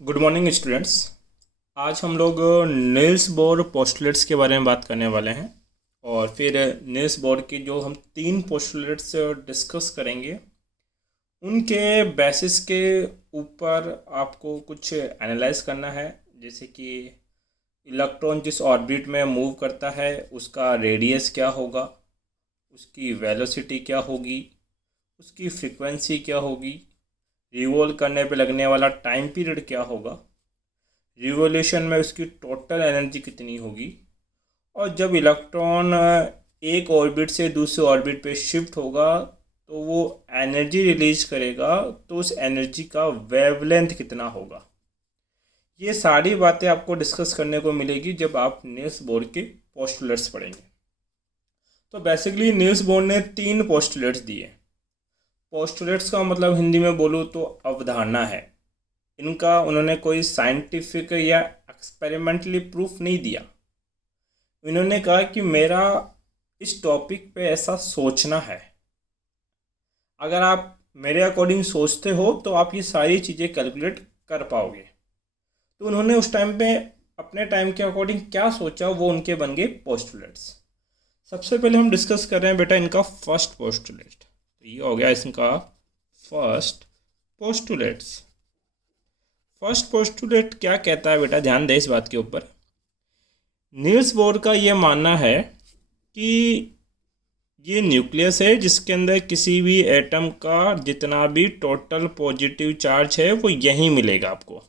Good morning students. आज हम लोग नील्स बोर पोस्टुलेट्स के बारे में बात करने वाले हैं और फिर नील्स बोर की जो हम 3 पोस्टुलेट्स डिस्कस करेंगे उनके बेसिस के ऊपर आपको कुछ एनालाइज करना है। जैसे कि इलेक्ट्रॉन जिस ऑर्बिट में मूव करता है उसका रेडियस क्या होगा, उसकी वेलोसिटी क्या होगी, उसकी फ्रीक्वेंसी क्या होगी, रिवॉल्व करने पे लगने वाला टाइम पीरियड क्या होगा, रिवोल्यूशन में उसकी टोटल एनर्जी कितनी होगी, और जब इलेक्ट्रॉन एक ऑर्बिट से दूसरे ऑर्बिट पे शिफ्ट होगा तो वो एनर्जी रिलीज करेगा, तो उस एनर्जी का वेवलेंथ कितना होगा। ये सारी बातें आपको डिस्कस करने को मिलेगी जब आप नील्स बोर के पोस्टुलेट्स पढ़ेंगे। तो बेसिकली नील्स बोर ने 3 पोस्टुलेट्स दिए। पोस्टुलेट्स का मतलब हिंदी में बोलूँ तो अवधारणा है। इनका उन्होंने कोई साइंटिफिक या एक्सपेरिमेंटली प्रूफ नहीं दिया। इन्होंने कहा कि मेरा इस टॉपिक पे ऐसा सोचना है। अगर आप मेरे अकॉर्डिंग सोचते हो तो आप ये सारी चीज़ें कैलकुलेट कर पाओगे। तो उन्होंने उस टाइम पे अपने टाइम के अकॉर्डिंग क्या सोचा वो उनके बन गए पोस्टुलेट्स। सबसे पहले हम डिस्कस कर रहे हैं बेटा इनका फर्स्ट पोस्टुलेट। तो ये हो गया इनका फर्स्ट पोस्टुलेट्स। फर्स्ट पोस्टुलेट क्या कहता है बेटा, ध्यान दे इस बात के ऊपर। नील्स बोर का ये मानना है कि ये न्यूक्लियस है जिसके अंदर किसी भी एटम का जितना भी टोटल पॉजिटिव चार्ज है वो यहीं मिलेगा आपको,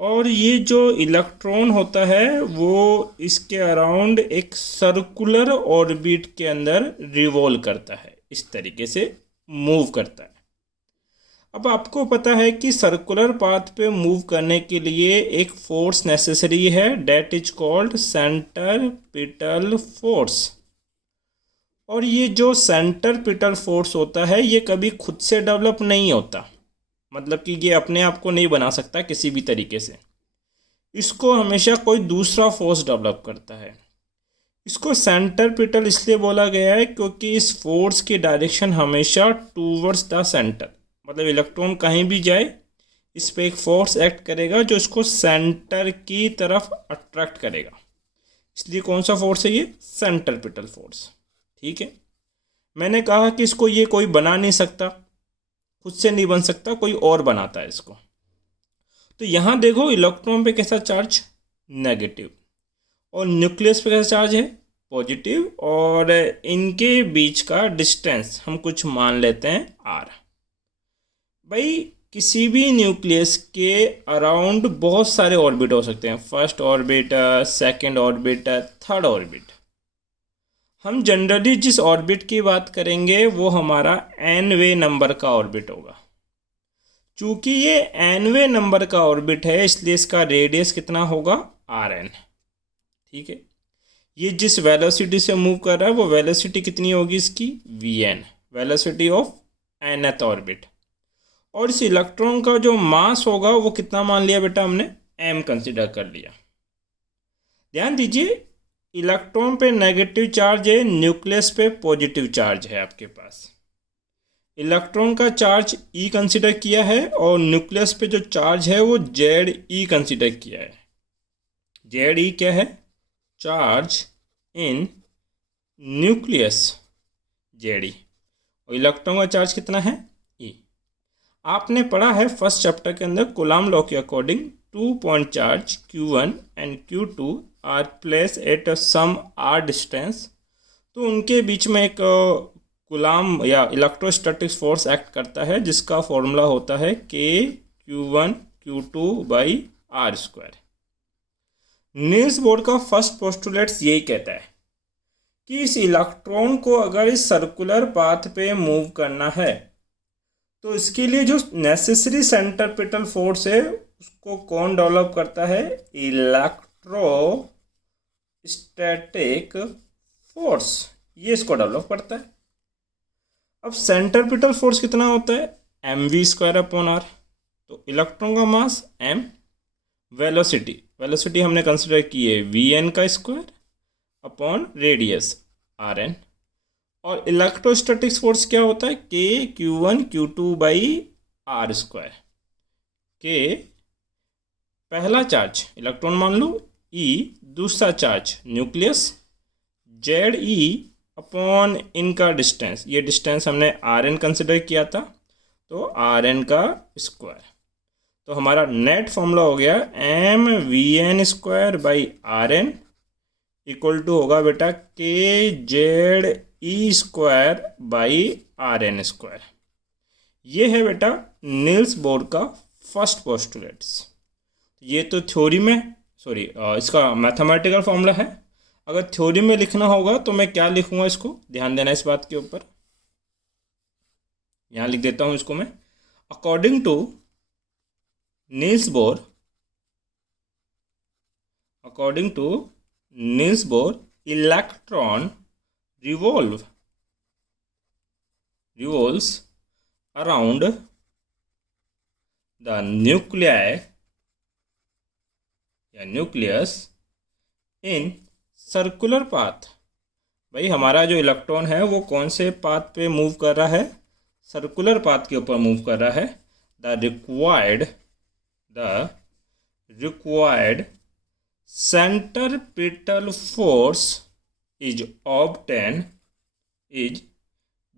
और ये जो इलेक्ट्रॉन होता है वो इसके अराउंड एक सर्कुलर ऑर्बिट के अंदर रिवॉल्व करता है, इस तरीके से मूव करता है। अब आपको पता है कि सर्कुलर पाथ पे मूव करने के लिए एक फोर्स नेसेसरी है, that is called centripetal force. और ये जो सेंट्रीपिटल फोर्स होता है ये कभी खुद से डेवलप नहीं होता, मतलब कि ये अपने आप को नहीं बना सकता किसी भी तरीके से। इसको हमेशा कोई दूसरा फोर्स डेवलप करता है। इसको सेंट्रीपिटल इसलिए बोला गया है क्योंकि इस फोर्स की डायरेक्शन हमेशा टूवर्ड्स द सेंटर, मतलब इलेक्ट्रॉन कहीं भी जाए इस पर एक फोर्स एक्ट करेगा जो इसको सेंटर की तरफ अट्रैक्ट करेगा। इसलिए कौन सा फोर्स है ये? Centripetal force. ठीक है, मैंने कहा कि इसको ये कोई बना नहीं सकता, खुद से नहीं बन सकता, कोई और बनाता है इसको। तो यहाँ देखो इलेक्ट्रॉन पे कैसा चार्ज? नेगेटिव। और न्यूक्लियस पे कैसा चार्ज है? पॉजिटिव। और इनके बीच का डिस्टेंस हम कुछ मान लेते हैं आर। भाई किसी भी न्यूक्लियस के अराउंड बहुत सारे ऑर्बिट हो सकते हैं, first orbit, second orbit, third orbit. हम जनरली जिस ऑर्बिट की बात करेंगे वो हमारा nवे नंबर का ऑर्बिट होगा। चूंकि ये nवे नंबर का ऑर्बिट है इसलिए इसका रेडियस कितना होगा? Rn। ठीक है, ये जिस वेलोसिटी से मूव कर रहा है वो वेलोसिटी कितनी होगी इसकी? Vn, velocity of nth orbit. और इस इलेक्ट्रॉन का जो मास होगा वो कितना मान लिया बेटा हमने? m कंसिडर कर लिया। ध्यान दीजिए, इलेक्ट्रॉन पे नेगेटिव चार्ज है, न्यूक्लियस पे पॉजिटिव चार्ज है आपके पास। इलेक्ट्रॉन का चार्ज E कंसिडर किया है और न्यूक्लियस पे जो चार्ज है वो Ze कंसिडर किया है। Ze क्या है? Charge in nucleus, Ze। और इलेक्ट्रॉन का चार्ज कितना है? E। आपने पढ़ा है फर्स्ट चैप्टर के अंदर कूलम्ब लॉ के according 2 point charge Q1 and Q2 are place at some r distance, तो उनके बीच में एक कूलम्ब या इलेक्ट्रोस्टैटिक फोर्स एक्ट करता है जिसका फॉर्मूला होता है K Q1Q2/r²। नील्स बोर का फर्स्ट पोस्टुलेट्स यही कहता है कि इस इलेक्ट्रॉन को अगर इस सर्कुलर पाथ पे मूव करना है तो इसके लिए जो नेसेसरी सेंट्रीपिटल फोर्स है उसको कौन डेवलप करता है? इलेक्ट्रोस्टैटिक फोर्स, ये इसको डेवलप करता है। अब सेंट्रीपिटल फोर्स कितना होता है? mv²/r। तो इलेक्ट्रॉन का मास m, वेलोसिटी हमने कंसिडर की है vn का स्क्वायर अपॉन रेडियस rn। और इलेक्ट्रोस्टैटिक्स फोर्स क्या होता है? K Q1 Q2/r²। K पहला चार्ज इलेक्ट्रॉन मान लो ई, दूसरा चार्ज न्यूक्लियस, जेड ई अपॉन इनका डिस्टेंस, ये डिस्टेंस हमने आर एन कंसिडर किया था, तो आर एन का स्क्वायर। तो हमारा नेट फॉर्मूला हो गया m v n square by r n equal to होगा बेटा k Z e square by r n square. ये है बेटा नील्स बोर का फर्स्ट पोस्टुलेट्स। ये तो थ्योरी में इसका मैथमेटिकल फॉर्मूला है। अगर थ्योरी में लिखना होगा तो मैं क्या लिखूंगा, इसको ध्यान देना इस बात के ऊपर। यहाँ लिख देता हूँ इसको मैं, according to Niels Bohr electron revolves around the nucleus in circular path. भाई हमारा जो इलेक्ट्रॉन है वो कौन से पाथ पे मूव कर रहा है, सर्कुलर पाथ के ऊपर मूव कर रहा है। The required centripetal force is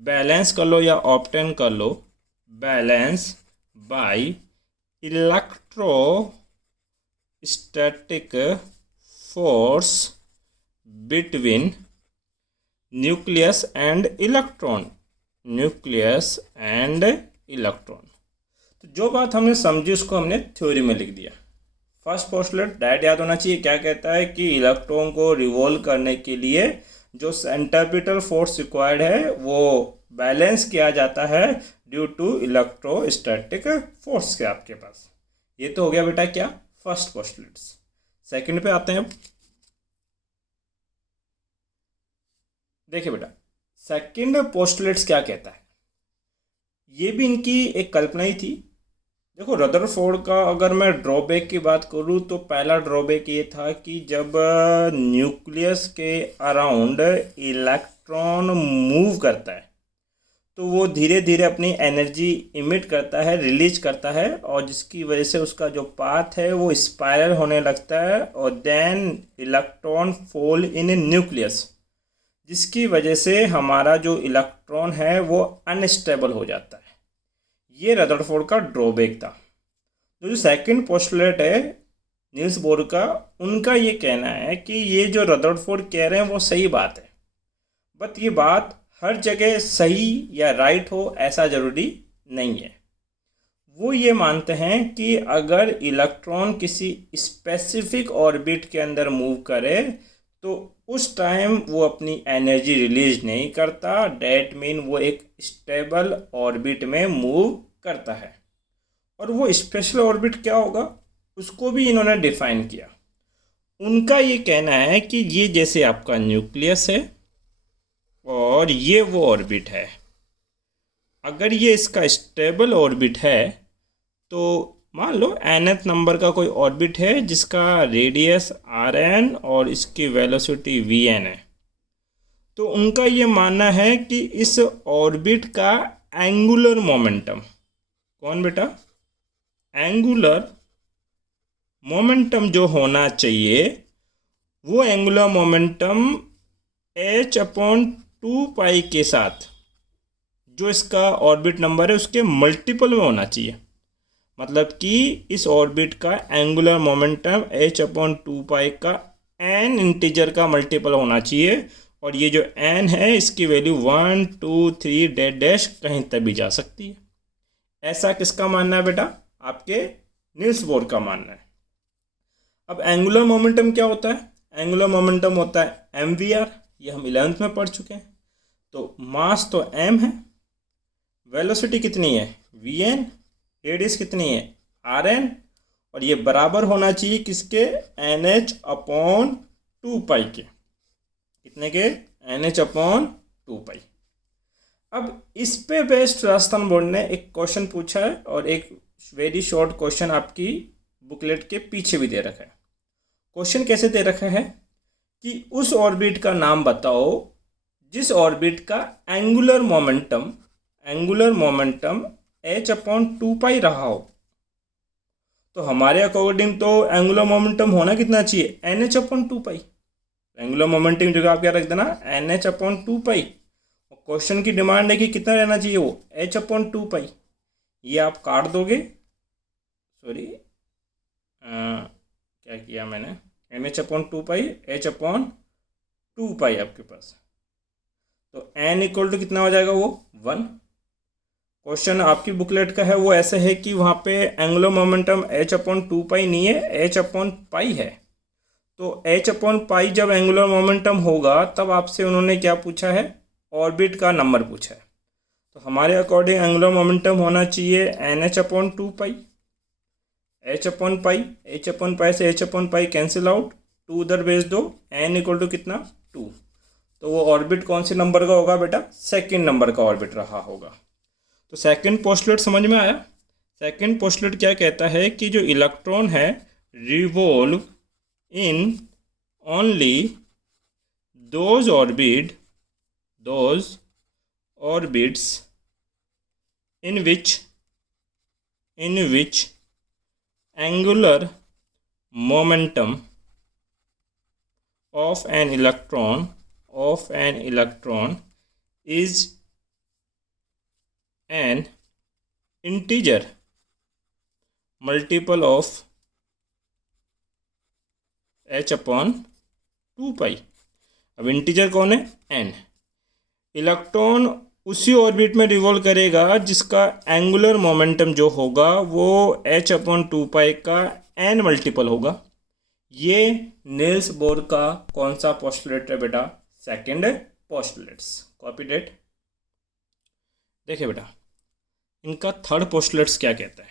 balance कर लो या ऑब्टेन कर लो, balance by electrostatic force between nucleus and electron. तो जो बात हमने समझी उसको हमने थ्योरी में लिख दिया। फर्स्ट पोस्टुलेट डायरेक्ट याद होना चाहिए, क्या कहता है कि इलेक्ट्रॉन को रिवॉल्व करने के लिए जो सेंट्रीपिटल फोर्स रिक्वायर्ड है वो बैलेंस किया जाता है ड्यू टू इलेक्ट्रोस्टैटिक फोर्स के आपके पास। ये तो हो गया बेटा क्या, फर्स्ट पोस्टुलेट्स। सेकंड पे आते हैं। अब देखिए बेटा सेकंड पोस्टुलेट्स क्या कहता है, ये भी इनकी एक कल्पना ही थी। देखो रदरफोर्ड का अगर मैं ड्रॉबैक की बात करूँ तो पहला ड्रॉबैक ये था कि जब न्यूक्लियस के अराउंड इलेक्ट्रॉन मूव करता है तो वो धीरे धीरे अपनी एनर्जी इमिट करता है, रिलीज करता है, और जिसकी वजह से उसका जो पाथ है वो स्पाइरल होने लगता है और then electron fall in a nucleus, जिसकी वजह से हमारा जो इलेक्ट्रॉन है वो अनस्टेबल हो जाता है। ये रदरफोर्ड का ड्रॉबैक था। तो जो सेकंड पोस्टुलेट है नील्स बोर का, उनका ये कहना है कि ये जो रदरफोर्ड कह रहे हैं वो सही बात है, बट ये बात हर जगह सही या राइट हो ऐसा ज़रूरी नहीं है। वो ये मानते हैं कि अगर इलेक्ट्रॉन किसी स्पेसिफिक ऑर्बिट के अंदर मूव करे तो उस टाइम वो अपनी एनर्जी रिलीज नहीं करता, डैट मीन वो एक स्टेबल ऑर्बिट में मूव करता है। और वो स्पेशल ऑर्बिट क्या होगा उसको भी इन्होंने डिफाइन किया। उनका ये कहना है कि ये जैसे आपका न्यूक्लियस है और ये वो ऑर्बिट है, अगर ये इसका स्टेबल ऑर्बिट है तो मान लो nth नंबर का कोई ऑर्बिट है जिसका रेडियस rn और इसकी वेलोसिटी vn है, तो उनका ये मानना है कि इस ऑर्बिट का एंगुलर मोमेंटम, कौन बेटा, एंगुलर मोमेंटम जो होना चाहिए वो एंगुलर मोमेंटम h/2π के साथ जो इसका ऑर्बिट नंबर है उसके मल्टीपल में होना चाहिए। मतलब कि इस ऑर्बिट का एंगुलर मोमेंटम h/2π का n इंटीजर का मल्टीपल होना चाहिए, और ये जो n है इसकी वैल्यू 1 2 3 डैश डैश कहीं तक भी जा सकती है। ऐसा किसका मानना है बेटा, आपके नील्स बोर का मानना है। अब एंगुलर मोमेंटम क्या होता है, एंगुलर मोमेंटम होता है mvr, ये हम 11th में पढ़ चुके हैं। तो मास तो m है, वेलोसिटी कितनी है vn, रेडियस कितनी है rn, और ये बराबर होना चाहिए किसके, nh/2π के, कितने के, nh/2π। अब इस पे बेस्ड राजस्थान बोर्ड ने एक क्वेश्चन पूछा है और एक वेरी शॉर्ट क्वेश्चन आपकी बुकलेट के पीछे भी दे रखा है। क्वेश्चन कैसे दे रखा है कि उस ऑर्बिट का नाम बताओ जिस ऑर्बिट का एंगुलर मोमेंटम h/2π रहा हो। तो हमारे अकॉर्डिंग तो एंगुलर मोमेंटम होना कितना चाहिए, NH/2 पाई। एंगुलर मोमेंटम जगह आप क्या रख देना, NH/2 पाई। और क्वेश्चन की डिमांड है कि कितना रहना चाहिए वो, H/2 पाई। ये आप काट दोगे, सॉरी क्या किया मैंने, NH/2 पाई, H/2 पाई आपके पास। तो n इक्वल टू कितना हो जाएगा वो 1। क्वेश्चन आपकी बुकलेट का है वो ऐसे है कि वहाँ पे एंगुलर मोमेंटम H/2 पाई नहीं है, H/पाई है। तो H/पाई जब एंगुलर मोमेंटम होगा तब आपसे उन्होंने क्या पूछा है, ऑर्बिट का नंबर पूछा है। तो हमारे अकॉर्डिंग एंगुलर मोमेंटम होना चाहिए NH/2 पाई। H/पाई से H/पाई कैंसिल आउट, 2 उधर भेज दो, n इक्वल टू कितना 2। तो वो ऑर्बिट कौन से नंबर का होगा बेटा, सेकंड नंबर का ऑर्बिट रहा होगा। तो सेकंड पोस्टुलेट समझ में आया। सेकंड पोस्टुलेट क्या कहता है कि जो इलेक्ट्रॉन है revolve in only those orbits in which angular momentum of an electron is an integer multiple of H/2 पाई। अब इंटीजर कौन है, n। इलेक्ट्रॉन उसी ऑर्बिट में रिवॉल्व करेगा जिसका एंगुलर मोमेंटम जो होगा वो H/2 पाई का n मल्टीपल होगा। ये नील्स बोर का कौन सा पोस्टुलेट है बेटा, सेकंड पोस्टुलेट्स। Copy date. देखिए बेटा इनका थर्ड पोस्टुलेट्स क्या कहता है।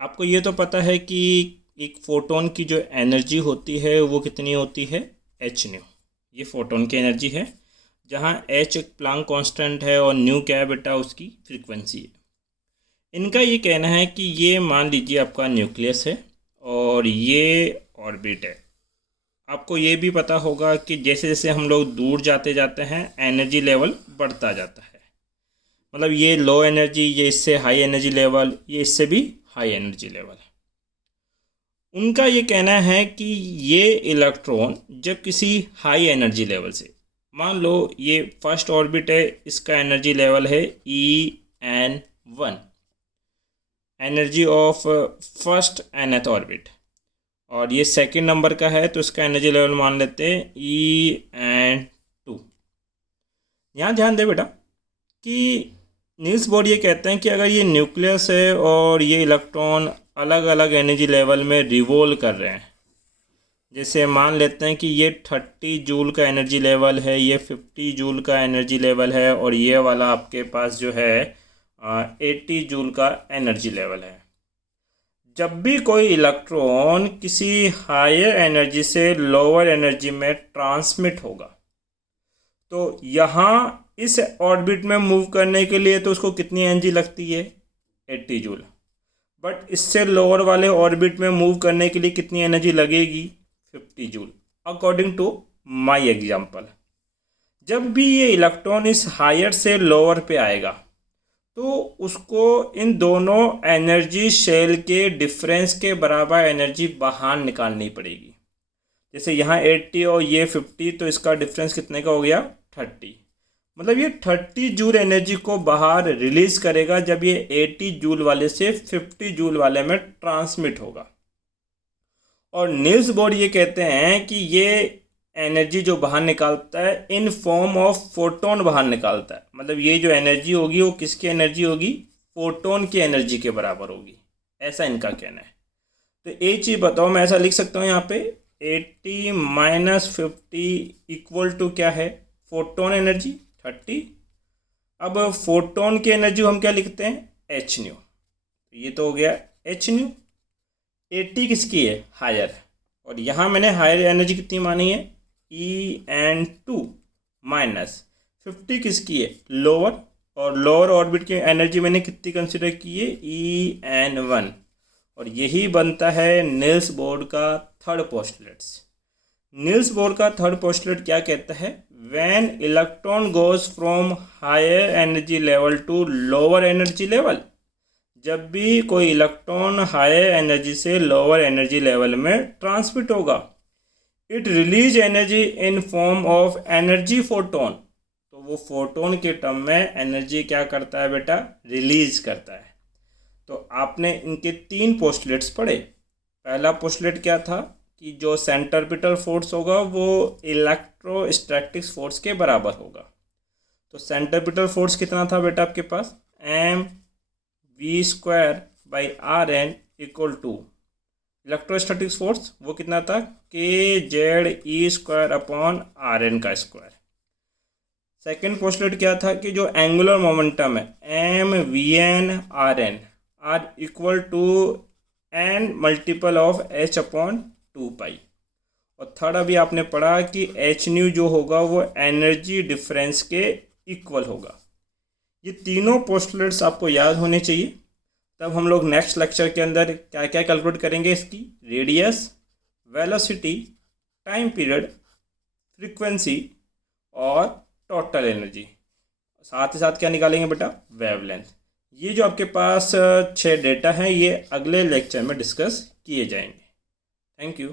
आपको ये तो पता है कि एक फोटोन की जो एनर्जी होती है वो कितनी होती है, h न्यू। ये फोटोन की एनर्जी है, जहाँ h एक प्लांक कांस्टेंट है और न्यू क्या है बेटा, उसकी फ्रीक्वेंसी है। इनका ये कहना है कि ये मान लीजिए आपका न्यूक्लियस है और ये ऑर्बिट है। आपको ये भी पता होगा कि जैसे जैसे हम लोग दूर जाते जाते हैं एनर्जी लेवल बढ़ता जाता है। मतलब ये लो एनर्जी, ये इससे हाई एनर्जी लेवल, ये इससे भी हाई एनर्जी लेवल है। उनका ये कहना है कि ये इलेक्ट्रॉन जब किसी हाई एनर्जी लेवल से, मान लो ये फर्स्ट ऑर्बिट है, इसका एनर्जी लेवल है En1, energy of first nth orbit, और ये सेकंड नंबर का है तो इसका एनर्जी लेवल मान लेते हैं En2। यहाँ ध्यान दे बेटा कि नील्स बोर ये कहते हैं कि अगर ये न्यूक्लियस है और ये इलेक्ट्रॉन अलग अलग एनर्जी लेवल में रिवॉल्व कर रहे हैं, जैसे मान लेते हैं कि ये 30 जूल का एनर्जी लेवल है, ये 50 जूल का एनर्जी लेवल है, और ये वाला आपके पास जो है 80 जूल का एनर्जी लेवल है। जब भी कोई इलेक्ट्रॉन किसी हायर एनर्जी से लोअर एनर्जी में ट्रांसमिट होगा तो यहाँ इस ऑर्बिट में मूव करने के लिए तो उसको कितनी एनर्जी लगती है, 80 जूल। बट इससे लोअर वाले ऑर्बिट में मूव करने के लिए कितनी एनर्जी लगेगी, 50 joule, according to my example. जब भी ये इलेक्ट्रॉन इस हायर से लोअर पे आएगा तो उसको इन दोनों एनर्जी शेल के डिफरेंस के बराबर एनर्जी बाहर निकालनी पड़ेगी। जैसे यहाँ 80 और ये 50, तो इसका डिफरेंस कितने का हो गया, 30। मतलब ये 30 जूल एनर्जी को बाहर रिलीज करेगा जब ये 80 जूल वाले से 50 जूल वाले में ट्रांसमिट होगा। और नील्स बोर ये कहते हैं कि ये एनर्जी जो बाहर निकालता है इन फॉर्म ऑफ फोटोन बाहर निकालता है। मतलब ये जो एनर्जी होगी वो किसकी एनर्जी होगी, फोटोन की एनर्जी के बराबर होगी, ऐसा इनका कहना है। तो एक चीज़ बताओ, मैं ऐसा लिख सकता हूँ यहाँ पे 80 - 50 इक्वल टू क्या है, फोटोन एनर्जी 30। अब फोटोन की एनर्जी हम क्या लिखते हैं, h न्यू। ये तो हो गया h न्यू। 80 किसकी है, हायर, और यहाँ मैंने हायर एनर्जी कितनी मानी है, En2 माइनस 50 किसकी है, लोअर, और लोअर ऑर्बिट की एनर्जी मैंने कितनी कंसिडर की है, En1। और यही बनता है नील्स बोर का थर्ड पोस्टुलेट्स। नील्स बोर का थर्ड पोस्टुलेट क्या कहता है, when electron goes from higher energy level to lower energy level, जब भी कोई इलेक्ट्रॉन हायर एनर्जी से लोअर एनर्जी लेवल में ट्रांसमिट होगा, it release energy in form of energy photon. तो वो फोटोन के टर्म में एनर्जी क्या करता है बेटा, रिलीज करता है। तो आपने इनके 3 पोस्टुलेट्स पढ़े। पहला पोस्टुलेट क्या था कि जो सेंट्रीपिटल फोर्स होगा वो इलेक्ट्रोस्टैटिक फोर्स के बराबर होगा। तो सेंट्रीपिटल फोर्स कितना था बेटा आपके पास, mv²/rn equal to electrostatic force वो कितना था, kZe²/rn²। सेकेंड पोस्टुलेट क्या था कि जो एंगुलर मोमेंटम है mvn/rn are equal to n multiple of h/2π। और थर्ड अभी आपने पढ़ा कि एच न्यू जो होगा वो एनर्जी डिफरेंस के इक्वल होगा। ये तीनों पोस्टुलेट्स आपको याद होने चाहिए। तब हम लोग नेक्स्ट लेक्चर के अंदर क्या क्या कैलकुलेट करेंगे, इसकी radius, velocity, time period, frequency और टोटल एनर्जी। साथ ही साथ क्या निकालेंगे बेटा, वेवलेंथ। ये जो आपके पास 6 डेटा हैं ये अगले लेक्चर में डिस्कस किए जाएंगे। Thank you.